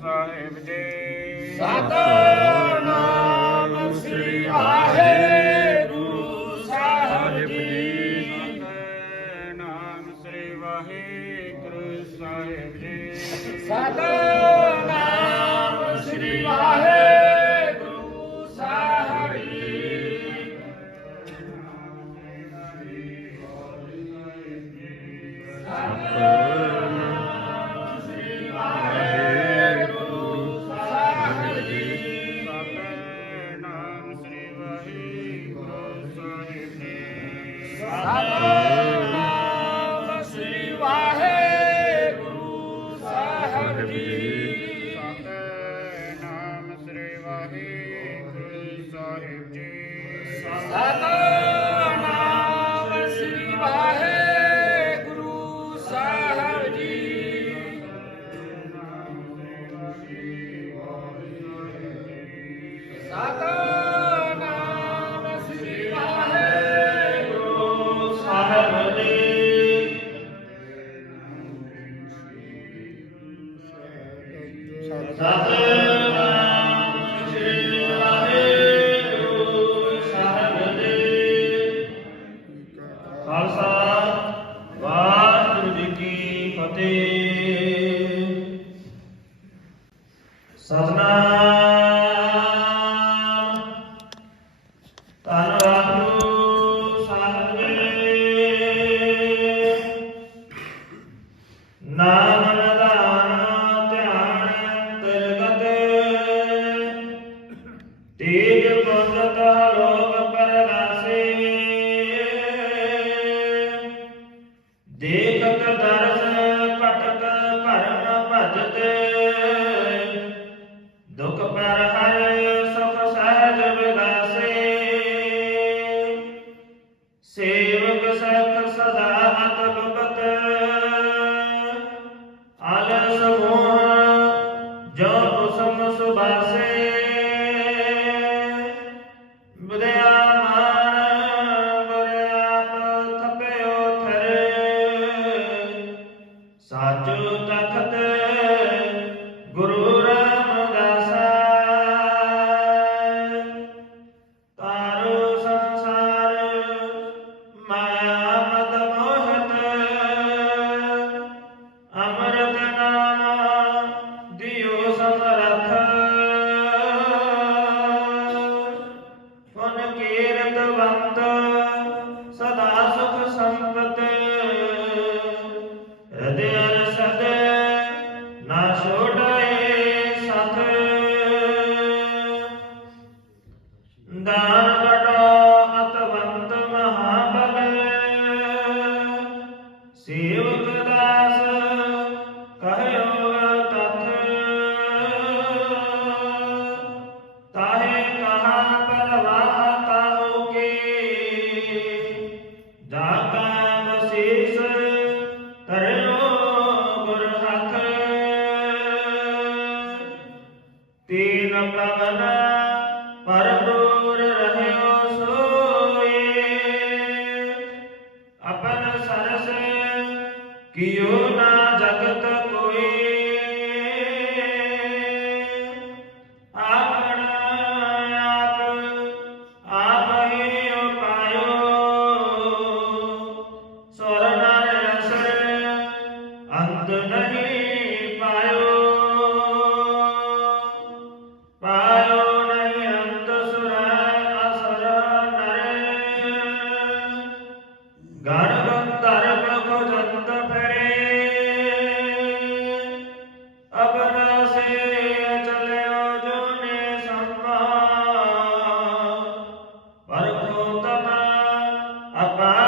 Sahib ji. Satnam Ekatata से Bye-bye.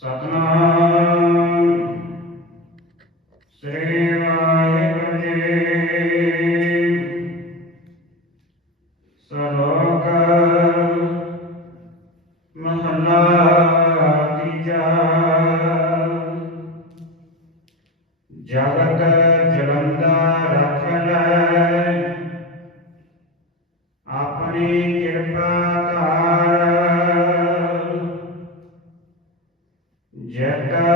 Satnam Yeah.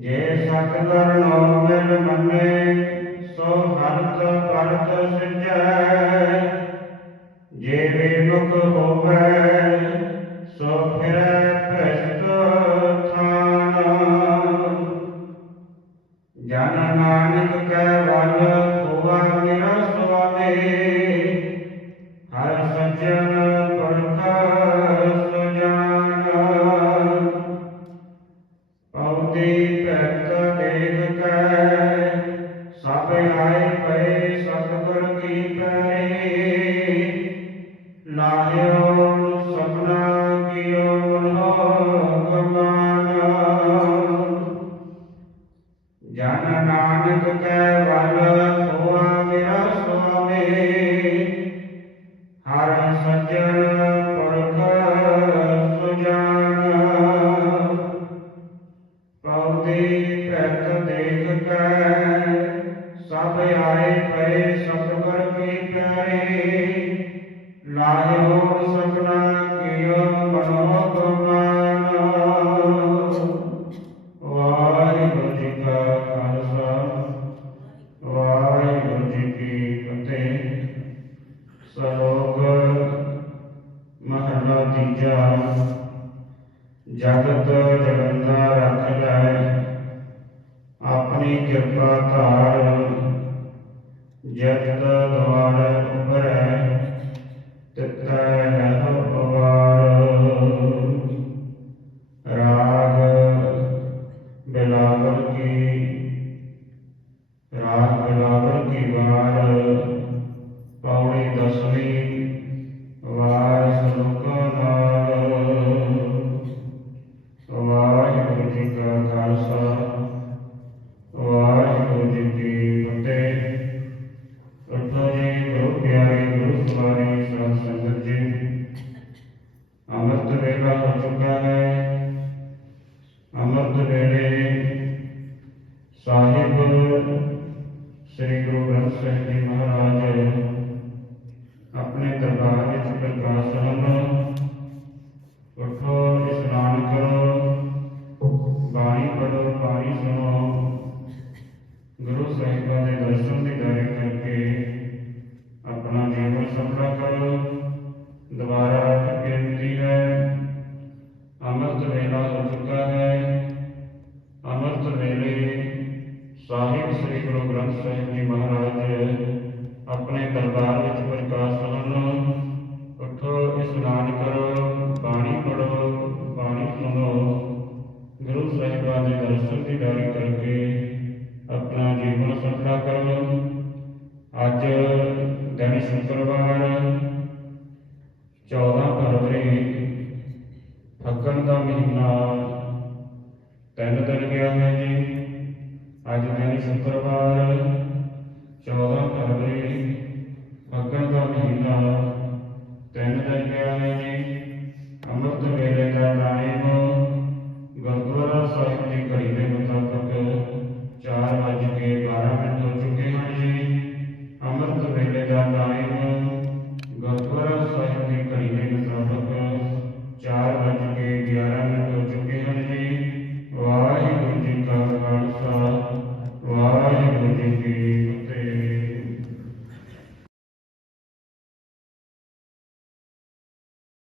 ਜੇ ਸਕਲਰ ਨੋ ਮਿਲ ਮੰਨੇ, ਸੋ ਹਰਤ ਪਰਤ ਸਿਝੈ। ਜੇ ਵੇਮੁਖ ਹੋਵੇ, ਸੋ ਫਿਰੈ ਭ੍ਰਸ਼ਟ ਥਾਨ ਜਨ ਨਾਨਕ ਕੈ ਵਲ ਹੋਵਾ ਮੇਰਾ ਸੁਆਮੀ, ਹਰ ਸਜਨ ਪਰਖਾ ਸੁਜਾਨ। ਪਉਦੇ Maker. ਆਏ ਪਏ ਸਤਿਗੁਰ ਕੀ ਪਿਆਰੇ ਲਾਹਿਓ ਸਪਨਾ ਕੀਓ ਮਨੋ ਤੁਮਾਨ ਵਾਹਿਗੁਰੂ ਜੀ ਕਾ ਖਾਲਸਾ, ਵਾਹਿਗੁਰੂ ਜੀ ਕੀ ਫਤਿਹ। ਸ਼ਲੋਕ ਮਹਲਾ ਤੀਜਾ, ਜਗਤ ਜਗੰਦਾ ਰੱਖ ਲੈ, ਆਪਣੀ ਕਿਰਪਾ ਧਾਰ ਜਤ ਦਵਾਰ ਉਭਰੈ ਤਿਤੈ Monica.